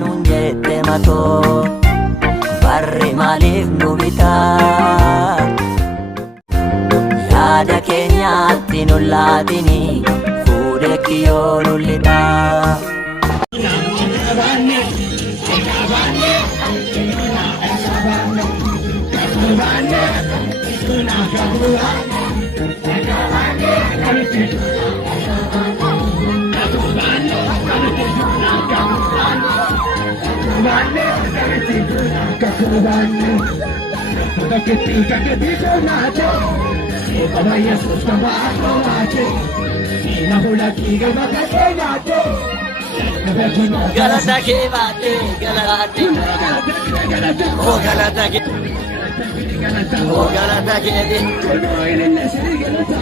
nuun jette matoo barri maaliif nu bitaa yaada keenyaatti nun laatini fuudhee kiyyoo nun lixaa. Galata ke baate, galata, oh galata ke, oh galata ke,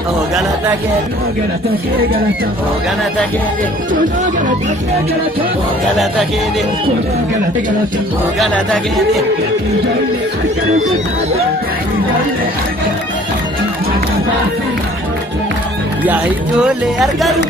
oh galata ke, oh galata ke, oh galata ke, oh galata ke, oh galata ke. Ya ijole argaru.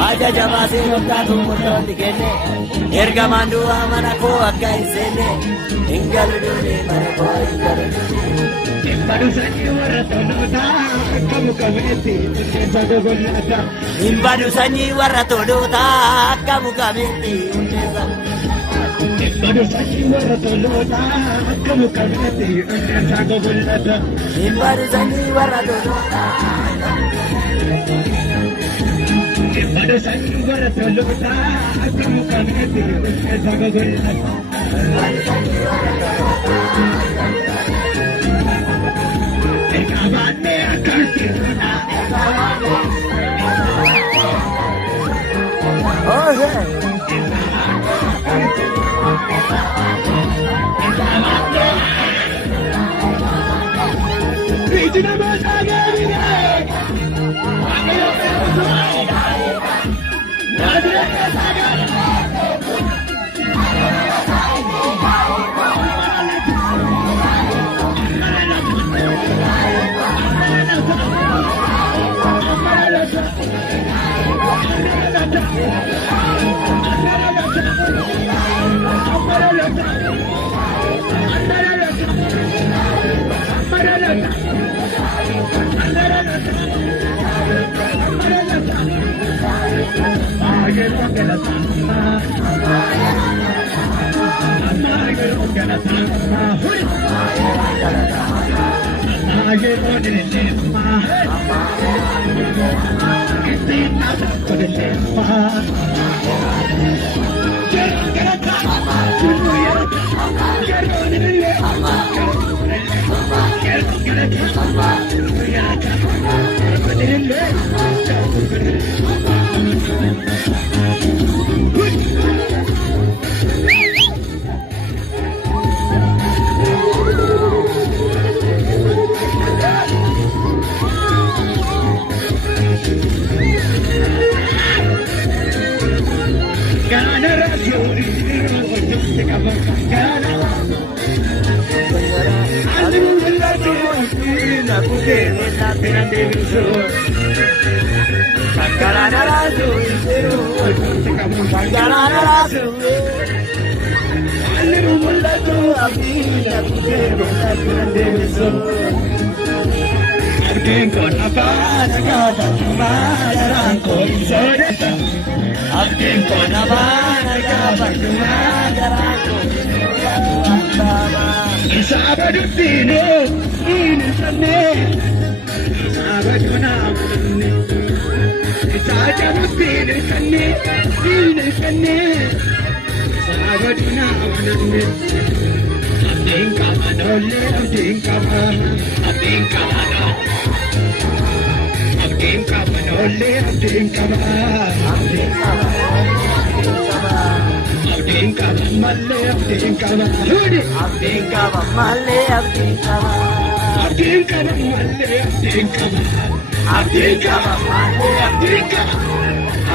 Aja jamase waktu mutlak dikene, erga mandu amana ko akai sene, ingaludune mana ko ingaludune. Imbadu sanyi waratonuta, kamu kamiti, unesa gogolata. Imbadu sanyi waratonuta, kamu kamiti, unesa. Imbadu sanyi waratonuta, kamu kamiti, unesa gogolata. Imbadu sanyi waratonuta. Imbadu sanyi waratonuta, kamu kamiti, unesa gogolata. Imbadu sanyi waratonuta. Ekabane akartina, ekabane. Oh yeah. Regional Bagagina. abdiin abdiin deebisu. Abdiin kun afaan gaafattumaa garaan koo hin sodaatu. Abdiin kun afaan gaafattumaa garaan koo hin sodaatu. Isaa baduufiinoo hin sannee isaa badunaa amanne. Isaa jabuufiin sannee hin sannee isaa badunaa amanne. Abdiin qabanoolee abdiin qaba abdiin qabanoo. Abdiin qabanoolee abdiin qaba abdiin qaba. Abdiin qaba malee abdiin qaba. Abdiin qaba malee abdiin qaba. Abdiin qaba malee abdiin qaba. Abdiin qaba malee abdiin qaba.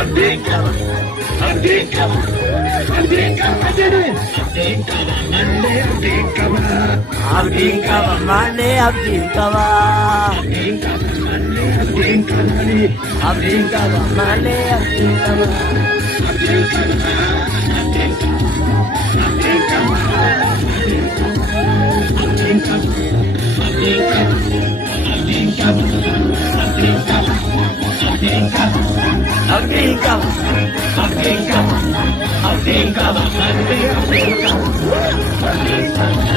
Abdiin qaba. Abdiin qaba. Abdiin qaba jedhee. Abdiin qaba malee abdiin qaba. Abdiin qaba malee abdiin qaba. Abdiin qaba malee abdiin qaba. Abdiin qaba malee abdiin qaba. Abdiin qaba. Abdiin qaba.